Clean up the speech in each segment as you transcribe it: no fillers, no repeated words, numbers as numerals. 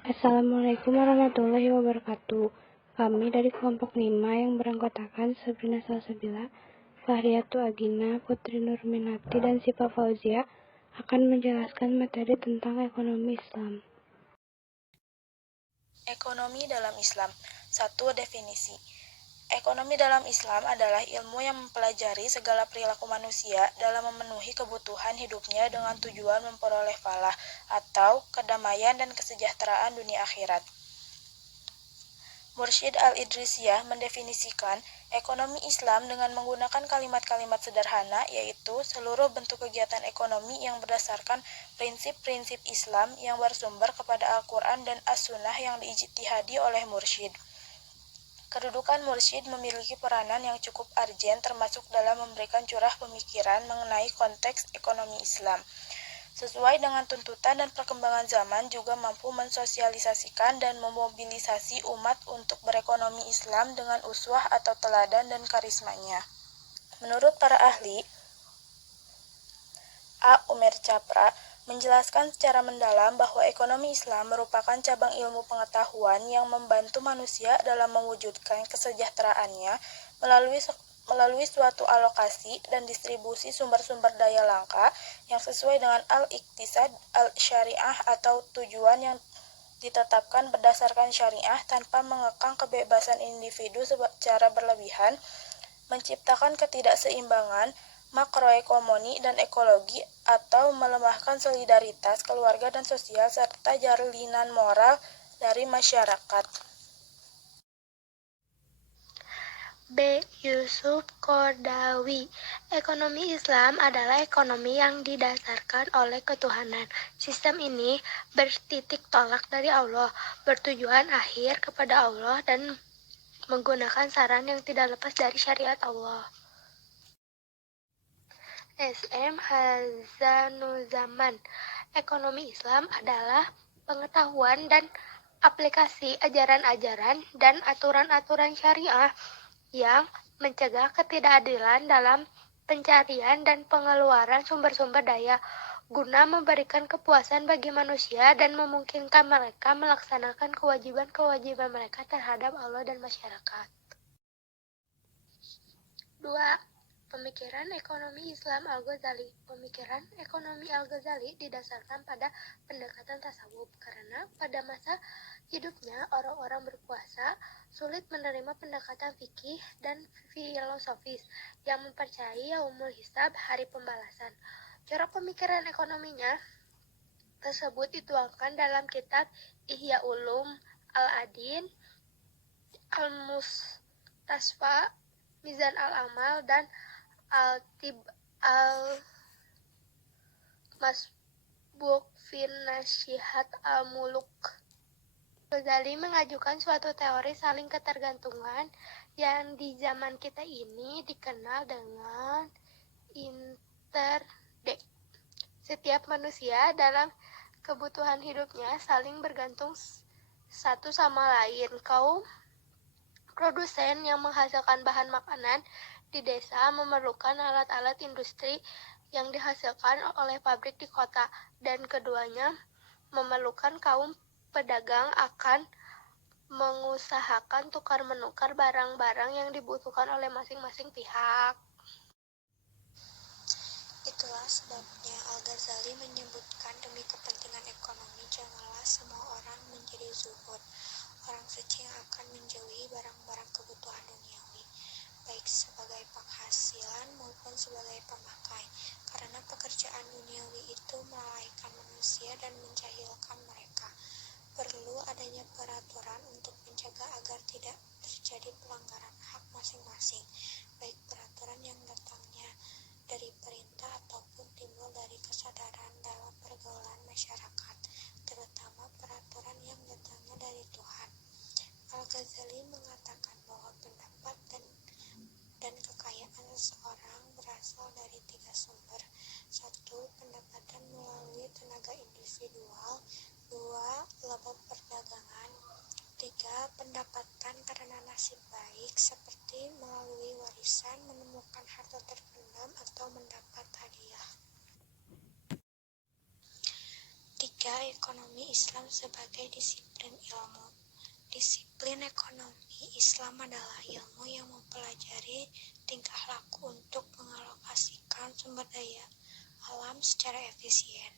Assalamualaikum warahmatullahi wabarakatuh. Kami dari kelompok 5 yang beranggotakan Sabrina Salsabila, Fahriatu Agina, Putri Nurminati, dan Sipa Fauzia akan menjelaskan materi tentang ekonomi Islam. Ekonomi dalam Islam. 1. Definisi. Ekonomi dalam Islam adalah ilmu yang mempelajari segala perilaku manusia dalam memenuhi kebutuhan hidupnya dengan tujuan memperoleh falah atau kedamaian dan kesejahteraan dunia akhirat. Mursyid Al-Idrisiyah mendefinisikan ekonomi Islam dengan menggunakan kalimat-kalimat sederhana, yaitu seluruh bentuk kegiatan ekonomi yang berdasarkan prinsip-prinsip Islam yang bersumber kepada Al-Quran dan As-Sunnah yang diijtihadi oleh mursyid. Kedudukan mursyid memiliki peranan yang cukup arjen termasuk dalam memberikan curah pemikiran mengenai konteks ekonomi Islam. Sesuai dengan tuntutan dan perkembangan zaman juga mampu mensosialisasikan dan memobilisasi umat untuk berekonomi Islam dengan uswah atau teladan dan karismanya. Menurut para ahli, A. Umer Capra menjelaskan secara mendalam bahwa ekonomi Islam merupakan cabang ilmu pengetahuan yang membantu manusia dalam mewujudkan kesejahteraannya melalui suatu alokasi dan distribusi sumber-sumber daya langka yang sesuai dengan al-iqtisad al-syariah atau tujuan yang ditetapkan berdasarkan syariah tanpa mengekang kebebasan individu secara berlebihan, menciptakan ketidakseimbangan makroekonomi dan ekologi atau melemahkan solidaritas keluarga dan sosial serta jalinan moral dari masyarakat. B. Yusuf Qaradawi. Ekonomi Islam adalah ekonomi yang didasarkan oleh ketuhanan. Sistem ini bertitik tolak dari Allah, bertujuan akhir kepada Allah dan menggunakan saran yang tidak lepas dari syariat Allah. S.M. Hazanuzaman. Ekonomi Islam adalah pengetahuan dan aplikasi ajaran-ajaran dan aturan-aturan syariah yang mencegah ketidakadilan dalam pencarian dan pengeluaran sumber-sumber daya guna memberikan kepuasan bagi manusia dan memungkinkan mereka melaksanakan kewajiban-kewajiban mereka terhadap Allah dan masyarakat. 2. Pemikiran ekonomi Islam Al-Ghazali. Pemikiran ekonomi Al-Ghazali didasarkan pada pendekatan tasawuf karena pada masa hidupnya orang-orang berpuasa sulit menerima pendekatan fikih dan filosofis yang mempercayai yaumul hisab, hari pembalasan. Corak pemikiran ekonominya tersebut dituangkan dalam kitab Ihya Ulum Al-Adin, Al-Mustasfa, Mizan Al-Amal, dan Al-Tib Al-Masbuk fin Nasihat Al-Muluk. Ghazali mengajukan suatu teori saling ketergantungan yang di zaman kita ini dikenal dengan interdek. Setiap manusia dalam kebutuhan hidupnya saling bergantung satu sama lain. Kaum produsen yang menghasilkan bahan makanan di desa memerlukan alat-alat industri yang dihasilkan oleh pabrik di kota, dan keduanya memerlukan kaum pedagang akan mengusahakan tukar-menukar barang-barang yang dibutuhkan oleh masing-masing pihak. Itulah sebabnya Al-Ghazali menyebutkan demi kepentingan ekonomi janganlah semua orang menjadi zuhud, orang suci yang akan menjauhi barang-barang kebutuhan duniawi, baik sebagai penghasilan maupun sebagai pemakai, karena pekerjaan duniawi itu melalaikan manusia dan menjahilkan mereka. Perlu adanya peraturan untuk mencegah agar tidak terjadi pelanggaran hak masing-masing, baik peraturan yang datangnya dari perintah ataupun timbul dari kesadaran dalam pergaulan masyarakat, terutama peraturan yang datangnya dari Tuhan. Al-Ghazali mengatakan bahwa pendapat dan kekayaan seseorang berasal dari 3 sumber. 1. Pendapatan melalui tenaga individual. 2. Laba perdagangan. 3. Pendapatan karena nasib baik seperti melalui warisan, menemukan harta terpendam, atau mendapat hadiah. 3. 3. Ekonomi Islam sebagai disiplin ilmu. Disiplin ekonomi Islam adalah ilmu yang mempelajari tingkah laku untuk mengalokasikan sumber daya alam secara efisien.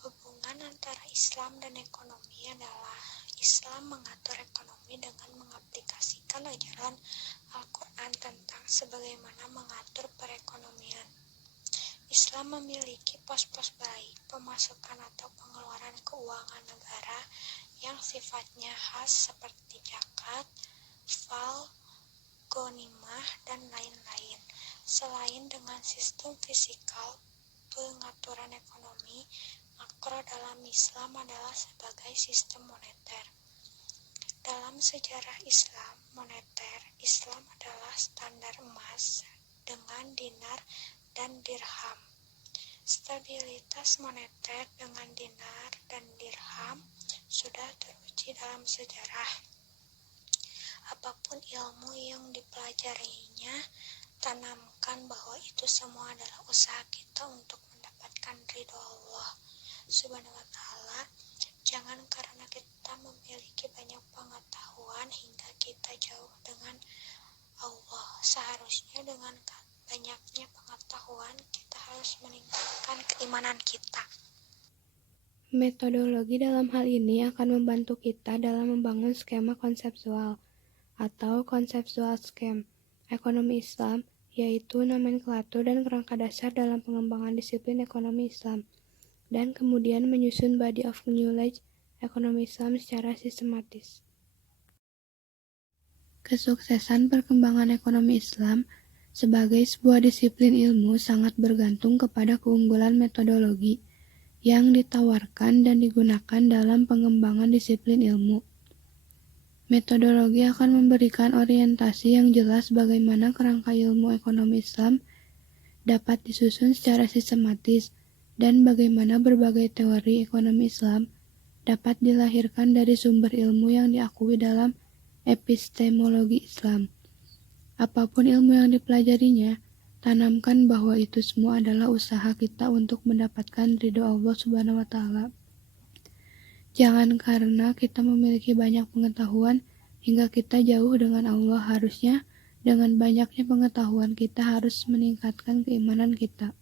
Hubungan antara Islam dan ekonomi adalah Islam mengatur ekonomi dengan mengaplikasikan ajaran Al-Quran tentang sebagaimana mengatur perekonomian. Islam memiliki pos-pos baik, pemasukan atau pengeluaran keuangan negara yang sifatnya khas seperti zakat, fal, ghanimah, dan lain-lain. Selain dengan sistem fiskal, pengaturan ekonomi makro dalam Islam adalah sebagai sistem moneter. Dalam sejarah Islam, moneter Islam adalah standar emas dengan dinar dan dirham. Stabilitas moneter dengan dinar dan dirham sudah teruji dalam sejarah. Apapun ilmu yang dipelajarinya, tanamkan bahwa itu semua adalah usaha kita untuk mendapatkan ridho Allah Subhanahu wa Ta'ala. Jangan karena kita memiliki banyak pengetahuan hingga kita jauh dengan Allah. Seharusnya dengan banyaknya pengetahuan kita harus meningkatkan keimanan kita. Metodologi dalam hal ini akan membantu kita dalam membangun skema konseptual atau conceptual scheme ekonomi Islam, yaitu nomenklatur dan kerangka dasar dalam pengembangan disiplin ekonomi Islam, dan kemudian menyusun body of knowledge ekonomi Islam secara sistematis. Kesuksesan perkembangan ekonomi Islam sebagai sebuah disiplin ilmu sangat bergantung kepada keunggulan metodologi yang ditawarkan dan digunakan dalam pengembangan disiplin ilmu. Metodologi akan memberikan orientasi yang jelas bagaimana kerangka ilmu ekonomi Islam dapat disusun secara sistematis dan bagaimana berbagai teori ekonomi Islam dapat dilahirkan dari sumber ilmu yang diakui dalam epistemologi Islam. Apapun ilmu yang dipelajarinya, tanamkan bahwa itu semua adalah usaha kita untuk mendapatkan ridho Allah Subhanahu wa Ta'ala. Jangan karena kita memiliki banyak pengetahuan hingga kita jauh dengan Allah. Harusnya dengan banyaknya pengetahuan kita harus meningkatkan keimanan kita.